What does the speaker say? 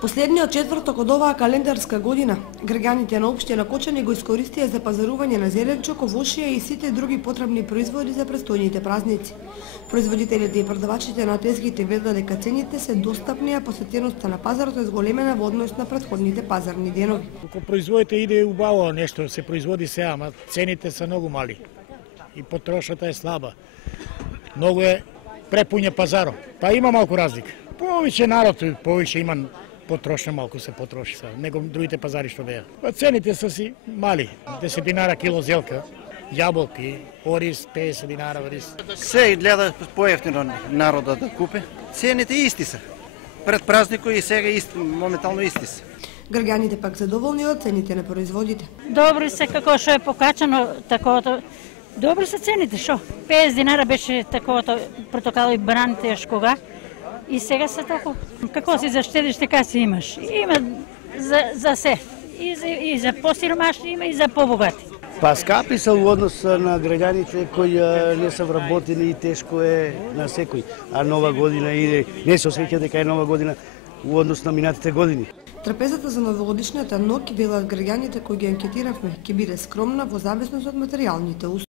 Последниот четврток од оваа календарска година, граѓаните на општина Кочани го искористија за пазарување на зеленчук, овошје и сите други потребни производи за престојните празници. Производителите и продавачите на тезгите велат дека цените се достапни, а посетеноста на пазарот е зголемена во однос на претходните пазарни денови. Ако производите иде убаво нешто, се производи сега, ама цените се многу мали и потрошата е слаба. Многу е препуња пазарот, па има малку разлика. Повеќе народ, повеќе има потрошна, малку се потроши сега, него другите пазари што беа. Па цените се си мали, 10 динара кило зелка, јаболки, ориз, 50 динара ориз. Се гледа поевтино народа да купи. Цените исти се. Пред празникот и сега моментално исти се. Граѓаните пак задоволни од цените на производите. Добри се како што е покачано таковото. Добри се цените, шо? 50 динара беше таковото портокало и бананите кога. И сега се толку. Како си заштедиш, така си имаш. Има за се. И за посиромашни има и за побогати. Па скапи се во однос на граѓаните кои не се вработени и тешко е на секој. А нова година иде, не се осеќа дека е нова година во однос на минатите години. Трапезата за новогодишната ноќ, велат граѓаните кои ги анкетиравме, ќе биде скромна во зависност од материјалните услови.